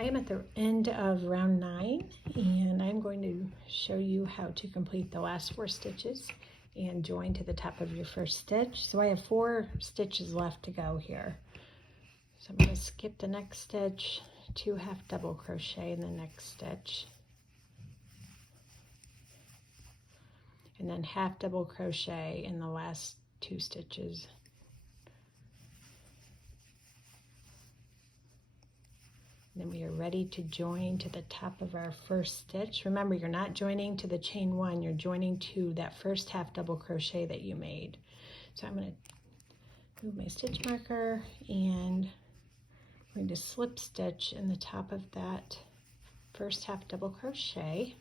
I am at the end of round 9 and I'm going to show you how to complete the last 4 stitches and join to the top of your first stitch. So I have 4 stitches left to go here. So I'm going to skip the next stitch, 2 half double crochet in the next stitch, and then half double crochet in the last 2 stitches. Then we are ready to join to the top of our first stitch. Remember, you're not joining to the chain 1, you're joining to that first half double crochet that you made. So I'm going to move my stitch marker and I'm going to slip stitch in the top of that first half double crochet.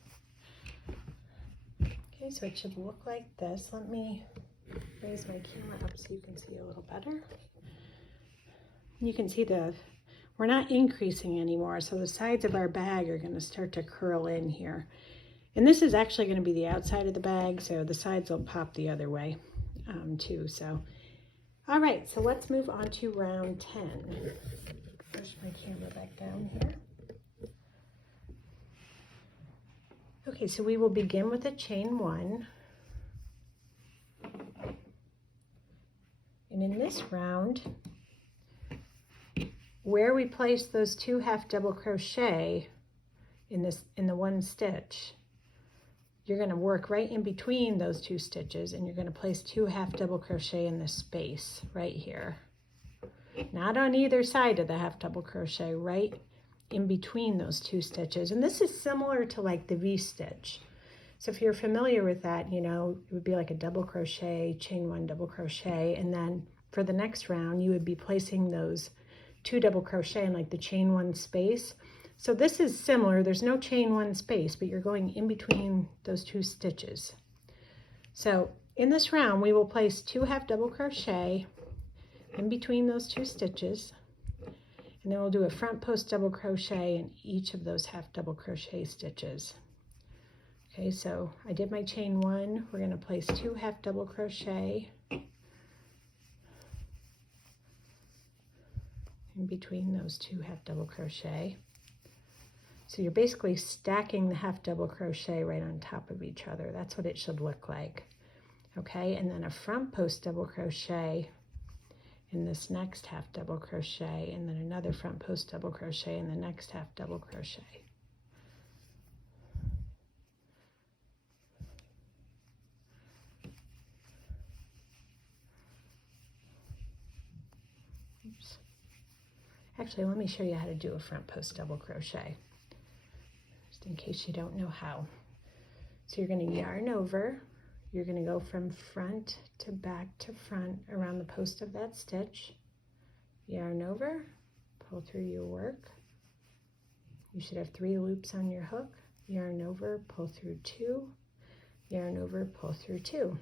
Okay, so it should look like this. Let me raise my camera up so you can see a little better. You can see we're not increasing anymore, so the sides of our bag are going to start to curl in here. And this is actually going to be the outside of the bag, so the sides will pop the other way too. So, all right, so let's move on to round 10. Push my camera back down here. Okay, so we will begin with a chain 1. And in this round, where we place those 2 half double crochet in the one stitch, you're going to work right in between those 2 stitches and you're going to place 2 half double crochet in this space right here. Not on either side of the half double crochet, right in between those 2 stitches. And this is similar to like the V-stitch. So if you're familiar with that, you know, it would be like a double crochet, chain 1 double crochet, and then for the next round you would be placing those 2 double crochet in like the chain 1 space. So this is similar. There's no chain 1 space, but you're going in between those 2 stitches. So in this round, we will place 2 half double crochet in between those 2 stitches, and then we'll do a front post double crochet in each of those half double crochet stitches. Okay, so I did my chain 1. We're going to place 2 half double crochet in between those 2 half double crochet. So you're basically stacking the half double crochet right on top of each other. That's what it should look like. Okay, and then a front post double crochet in this next half double crochet, and then another front post double crochet in the next half double crochet. Oops. Actually, let me show you how to do a front post double crochet, just in case you don't know how. So you're going to yarn over, you're going to go from front to back to front around the post of that stitch, yarn over, pull through your work. You should have 3 loops on your hook, yarn over, pull through 2, yarn over, pull through 2.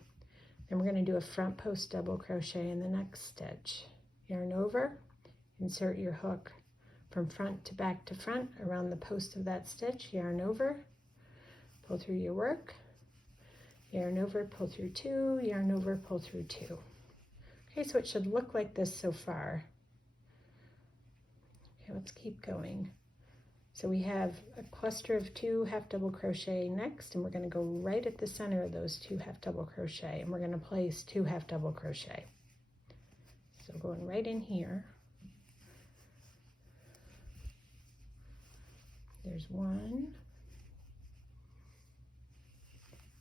Then we're going to do a front post double crochet in the next stitch, yarn over, insert your hook from front to back to front around the post of that stitch, yarn over, pull through your work, yarn over, pull through 2, yarn over, pull through 2. Okay, so it should look like this so far. Okay, let's keep going. So we have a cluster of 2 half double crochet next, and we're going to go right at the center of those 2 half double crochet, and we're going to place 2 half double crochet. So going right in here. There's 1,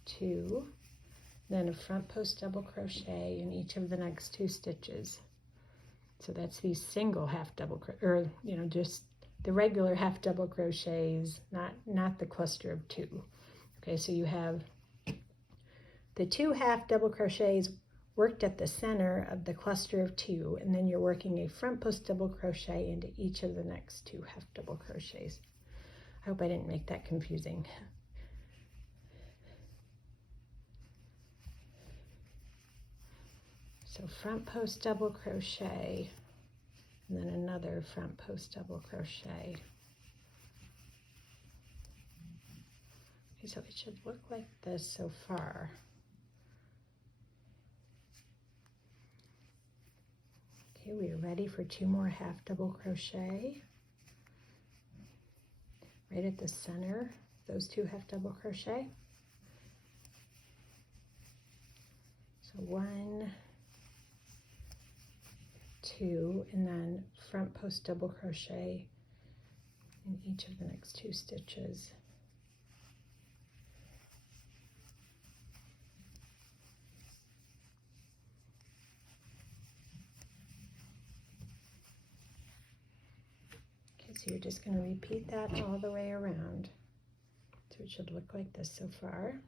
2, then a front post double crochet in each of the next 2 stitches. So that's these single half double crochet, or you know, just the regular half double crochets, not the cluster of 2. Okay, so you have the 2 half double crochets worked at the center of the cluster of 2, and then you're working a front post double crochet into each of the next 2 half double crochets. I hope I didn't make that confusing. So front post double crochet, and then another front post double crochet. Okay, so it should look like this so far. Okay, we are ready for 2 more half double crochet. right at the center, those 2 half double crochet. So 1, 2, and then front post double crochet in each of the next 2 stitches. Okay, so you're just going to repeat that all the way around. So it should look like this so far.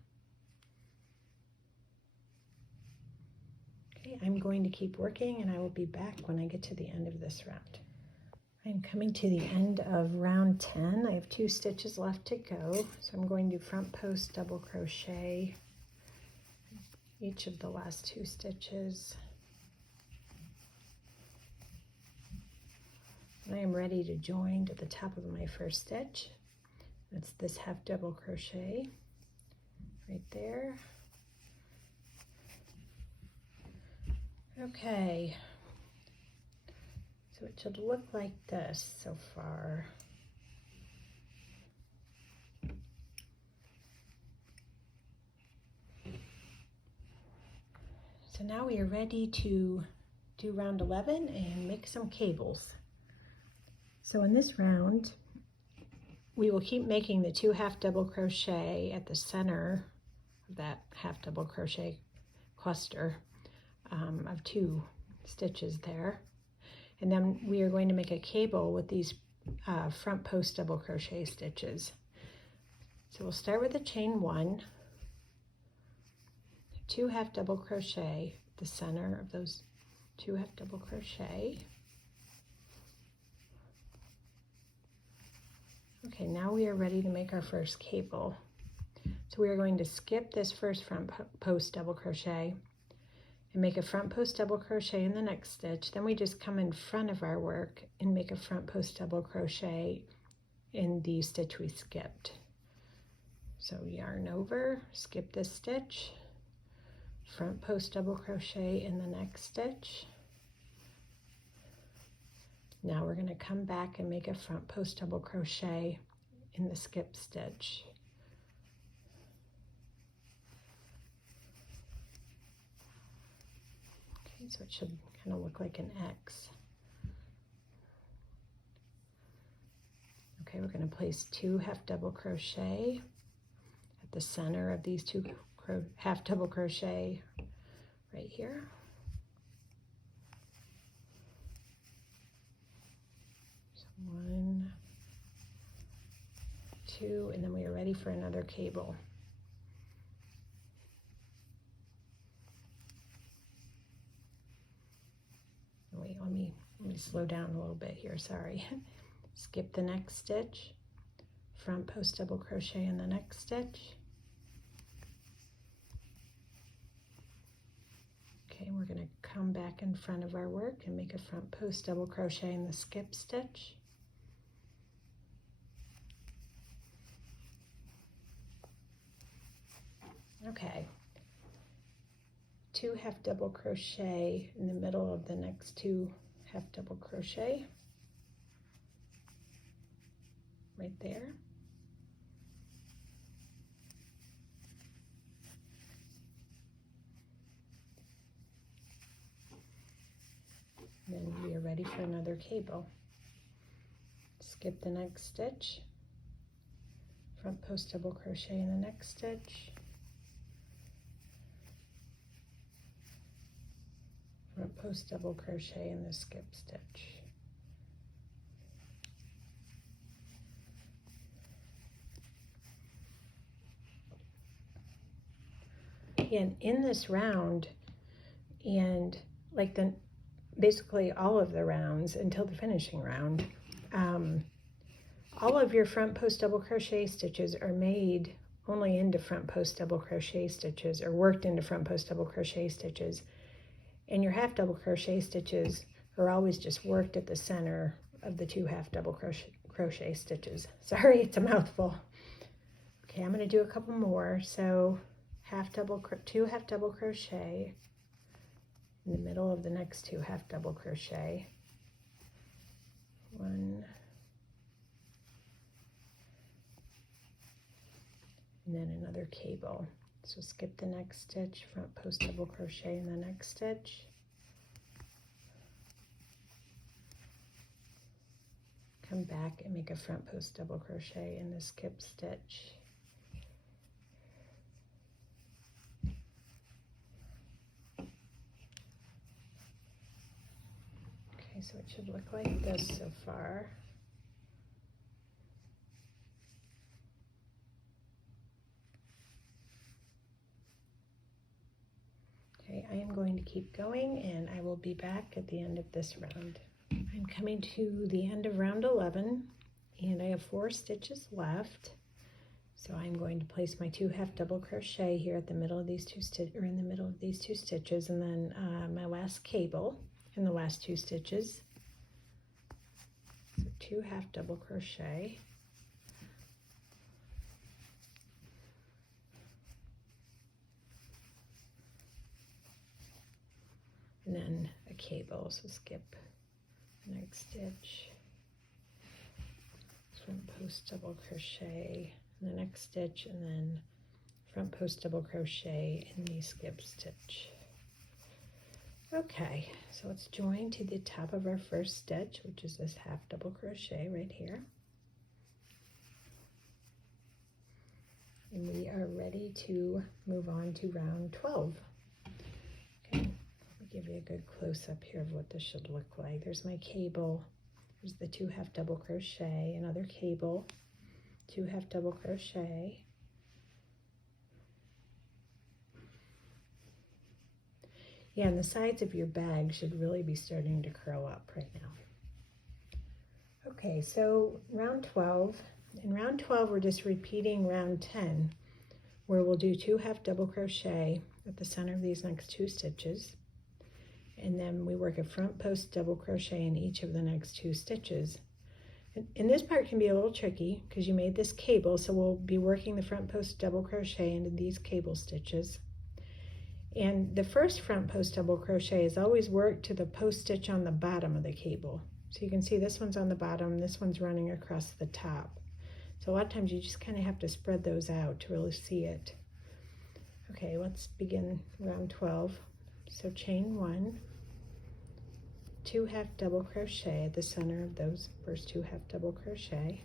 Okay, I'm going to keep working and I will be back when I get to the end of this round. I'm coming to the end of round 10. I have 2 stitches left to go. So I'm going to front post double crochet each of the last 2 stitches. And I am ready to join to the top of my first stitch. That's this half double crochet right there. Okay, so it should look like this so far. So now we are ready to do round 11 and make some cables. So in this round, we will keep making the 2 half double crochet at the center of that half double crochet cluster of 2 stitches there. And then we are going to make a cable with these front post double crochet stitches. So we'll start with a chain 1, 2 half double crochet at the center of those 2 half double crochet. Okay, now we are ready to make our first cable. So we are going to skip this first front post double crochet and make a front post double crochet in the next stitch. Then we just come in front of our work and make a front post double crochet in the stitch we skipped. So yarn over, skip this stitch, front post double crochet in the next stitch. Now we're going to come back and make a front post double crochet in the skip stitch. Okay, so it should kind of look like an X. Okay, we're going to place 2 half double crochet at the center of these 2 half double crochet right here. So 1, 2, and then we are ready for another cable. Wait, let me slow down a little bit here, sorry. Skip the next stitch, front post double crochet in the next stitch. Okay, we're going to come back in front of our work and make a front post double crochet in the skip stitch. Okay, 2 half double crochet in the middle of the next 2 half double crochet right there. Then we are ready for another cable. Skip the next stitch, front post double crochet in the next stitch, front post double crochet in the skip stitch. And in this round, and like basically all of the rounds until the finishing round, all of your front post double crochet stitches are made only into front post double crochet stitches, or worked into front post double crochet stitches, and your half double crochet stitches are always just worked at the center of the 2 half double crochet stitches. Sorry, it's a mouthful. Okay, I'm going to do a couple more. So 2 half double crochet in the middle of the next 2 half double crochet. 1, and then another cable. So skip the next stitch, front post double crochet in the next stitch, come back and make a front post double crochet in the skip stitch. Okay, so it should look like this so far. Okay, I am going to keep going and I will be back at the end of this round. I'm coming to the end of round 11 and I have 4 stitches left. So I'm going to place my 2 half double crochet here at the middle of these two stitches, or in the middle of these 2 stitches, and then my last cable in the last 2 stitches. So 2 half double crochet. And then a cable, so skip the next stitch, front post double crochet in the next stitch, and then front post double crochet in the skip stitch. Okay, so let's join to the top of our first stitch, which is this half double crochet right here. And we are ready to move on to round 12. Okay. Give you a good close-up here of what this should look like. There's my cable, there's the 2 half double crochet, another cable, 2 half double crochet, yeah, and the sides of your bag should really be starting to curl up right now. Okay, so round 12. In round 12 we're just repeating round 10, where we'll do 2 half double crochet at the center of these next 2 stitches. And then we work a front post double crochet in each of the next 2 stitches. And this part can be a little tricky because you made this cable, so we'll be working the front post double crochet into these cable stitches. And the first front post double crochet is always worked to the post stitch on the bottom of the cable. So you can see this one's on the bottom, this one's running across the top. So a lot of times you just kind of have to spread those out to really see it. Okay, let's begin round 12. So chain 1, 2 half double crochet at the center of those first 2 half double crochet,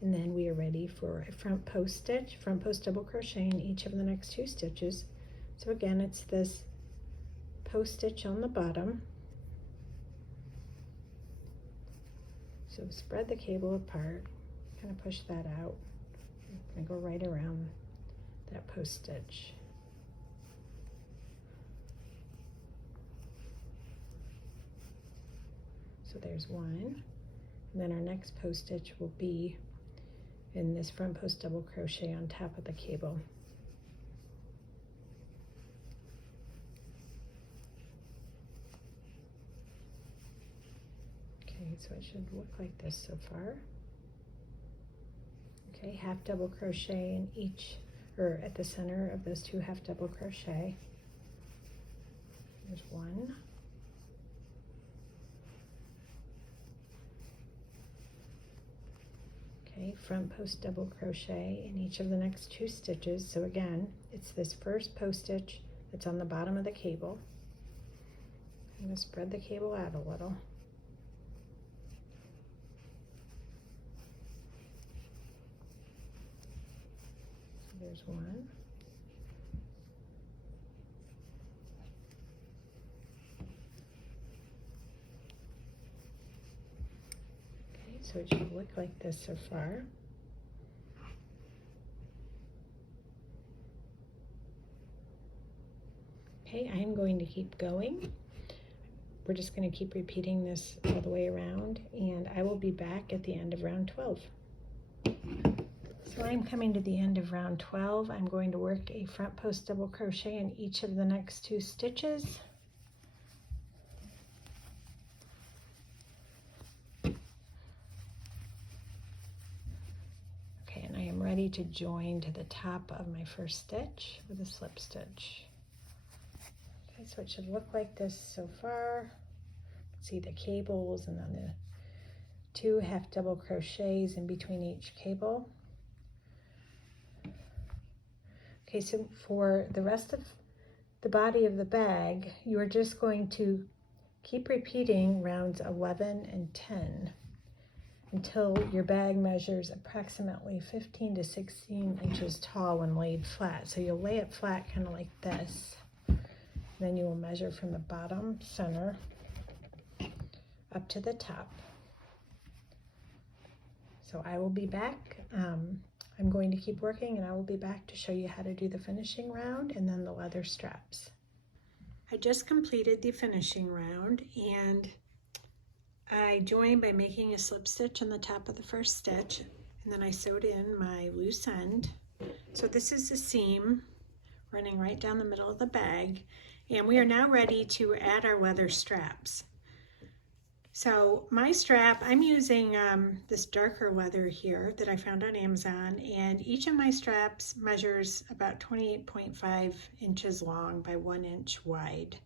and then we are ready for a front post stitch, front post double crochet in each of the next 2 stitches. So again, it's this post stitch on the bottom. So spread the cable apart, kind of push that out, and go right around that post stitch. So there's one, and then our next post stitch will be in this front post double crochet on top of the cable. Okay, so it should look like this so far. Okay, half double crochet in each, or at the center of those 2 half double crochet. There's one. Okay, front post double crochet in each of the next 2 stitches. So again, it's this first post stitch that's on the bottom of the cable. I'm going to spread the cable out a little. There's one. Okay, so it should look like this so far. Okay, I am going to keep going. We're just going to keep repeating this all the way around, and I will be back at the end of round 12. So I'm coming to the end of round 12. I'm going to work a front post double crochet in each of the next 2 stitches. Okay, and I am ready to join to the top of my first stitch with a slip stitch. Okay, so it should look like this so far. See the cables and then the 2 half double crochets in between each cable. Okay, so for the rest of the body of the bag, you are just going to keep repeating rounds 11 and 10 until your bag measures approximately 15 to 16 inches tall when laid flat. So you'll lay it flat kind of like this. Then you will measure from the bottom center up to the top. So I will be back. I'm going to keep working and I will be back to show you how to do the finishing round and then the leather straps. I just completed the finishing round and I joined by making a slip stitch on the top of the first stitch, and then I sewed in my loose end. So this is the seam running right down the middle of the bag, and we are now ready to add our leather straps. So my strap, I'm using this darker leather here that I found on Amazon, and each of my straps measures about 28.5 inches long by 1 inch wide.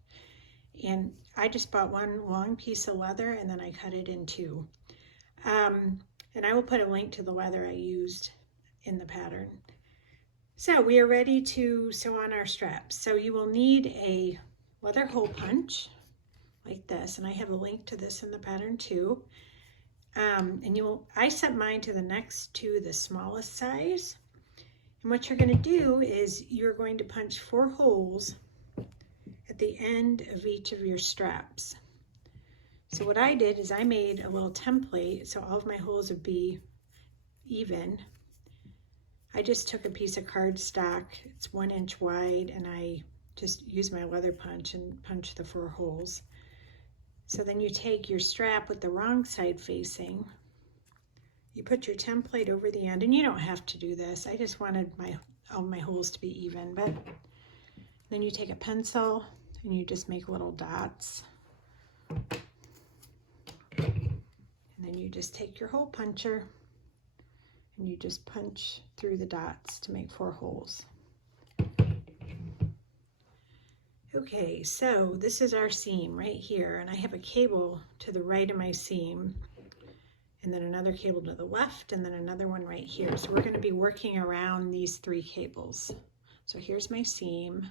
And I just bought one long piece of leather and then I cut it in 2. And I will put a link to the leather I used in the pattern. So we are ready to sew on our straps. So you will need a leather hole punch like this, and I have a link to this in the pattern too. I set mine to the next to the smallest size. And what you're going to do is you're going to punch 4 holes at the end of each of your straps. So what I did is I made a little template so all of my holes would be even. I just took a piece of cardstock, it's 1 inch wide, and I just used my leather punch and punched the 4 holes. So then you take your strap with the wrong side facing, you put your template over the end, and you don't have to do this. I just wanted all my holes to be even, but then you take a pencil and you just make little dots. And then you just take your hole puncher and you just punch through the dots to make 4 holes. Okay, so this is our seam right here, and I have a cable to the right of my seam, and then another cable to the left, and then another one right here. So we're going to be working around these 3 cables. So here's my seam.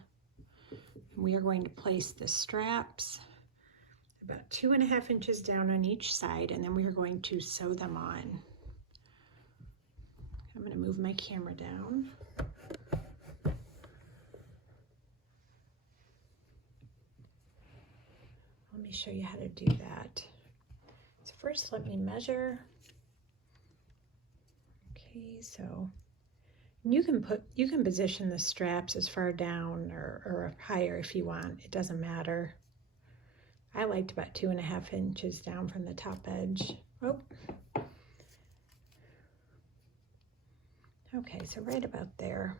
We are going to place the straps about 2.5 inches down on each side, and then we are going to sew them on. I'm going to move my camera down. Let me show you how to do that. So first let me measure. Okay, so you can position the straps as far down or higher if you want. It doesn't matter. I liked about 2.5 inches down from the top edge. Oh. Okay, so right about there.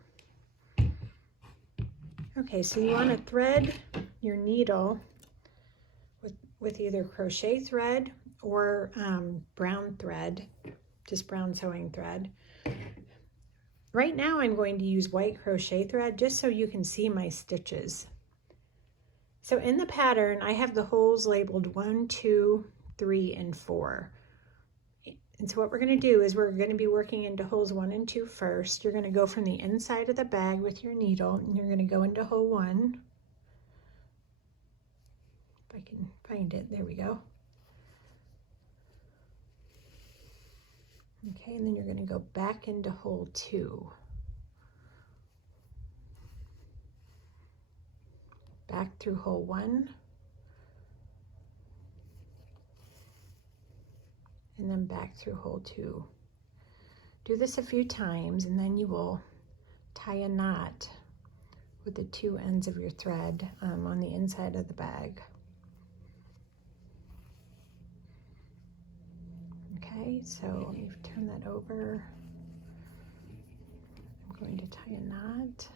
Okay, so you want to thread your needle with either crochet thread or brown thread, just brown sewing thread. Right now I'm going to use white crochet thread just so you can see my stitches. So in the pattern I have the holes labeled 1, 2, 3, and 4. And so what we're going to do is we're going to be working into holes 1 and 2 first. You're going to go from the inside of the bag with your needle and you're going to go into hole 1. If I can find it, there we go. Okay, and then you're going to go back into hole 2. Back through hole 1. And then back through hole 2. Do this a few times and then you will tie a knot with the 2 ends of your thread on the inside of the bag. Okay, so let me turn that over. I'm going to tie a knot.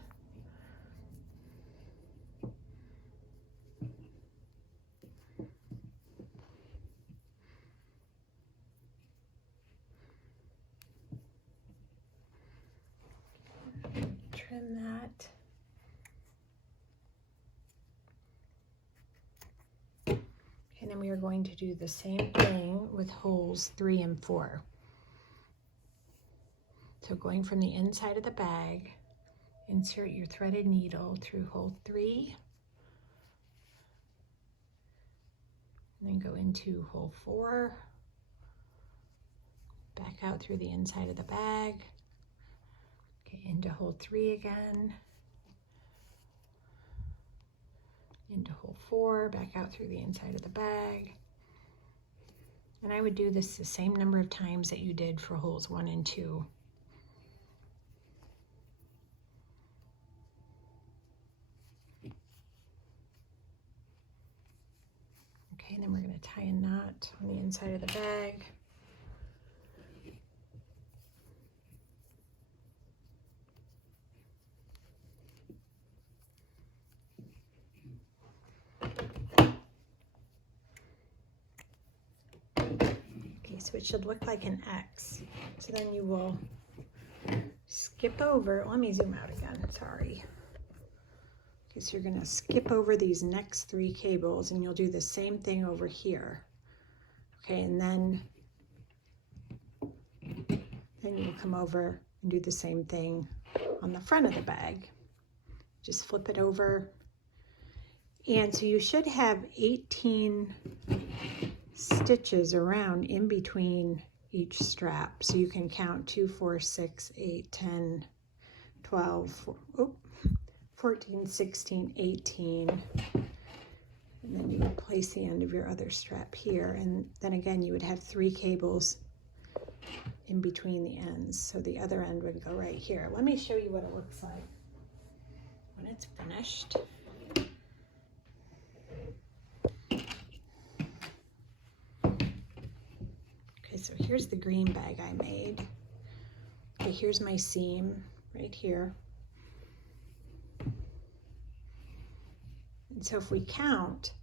Trim that. then we are going to do the same thing with holes 3 and 4. So going from the inside of the bag, insert your threaded needle through hole 3, and then go into hole 4, back out through the inside of the bag, okay, into hole 3 again, into hole 4, back out through the inside of the bag. And I would do this the same number of times that you did for holes 1 and 2. Okay, and then we're going to tie a knot on the inside of the bag. Okay, so it should look like an X. So then you will skip over, let me zoom out again, sorry. Okay, so you're going to skip over these next 3 cables and you'll do the same thing over here. Okay, and then you'll come over and do the same thing on the front of the bag. Just flip it over. And so you should have 18 stitches around in between each strap. So you can count 2, 4, 6, 8, 10, 12, 14, 16, 18. And then you would place the end of your other strap here. And then again, you would have 3 cables in between the ends. So the other end would go right here. Let me show you what it looks like when it's finished. Okay, so here's the green bag I made. Okay, here's my seam right here. And so if we count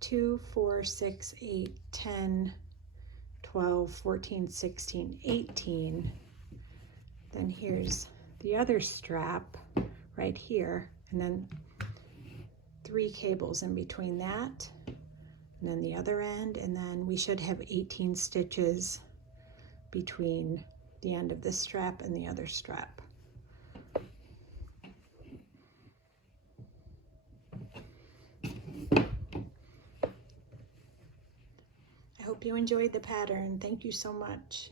2, 4, 6, 8, 10, 12, 14, 16, 18, then here's the other strap right here, and then 3 cables in between that, and then the other end, and then we should have 18 stitches between the end of this strap and the other strap. I hope you enjoyed the pattern. Thank you so much.